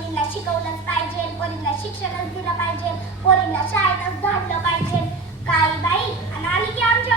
पोरींना शिकवलंच पाहिजे, पोरींना शिक्षणच दिलं पाहिजे, पोरींना शाळेतच घातलं पाहिजे. काही बाई आणि आली की आमची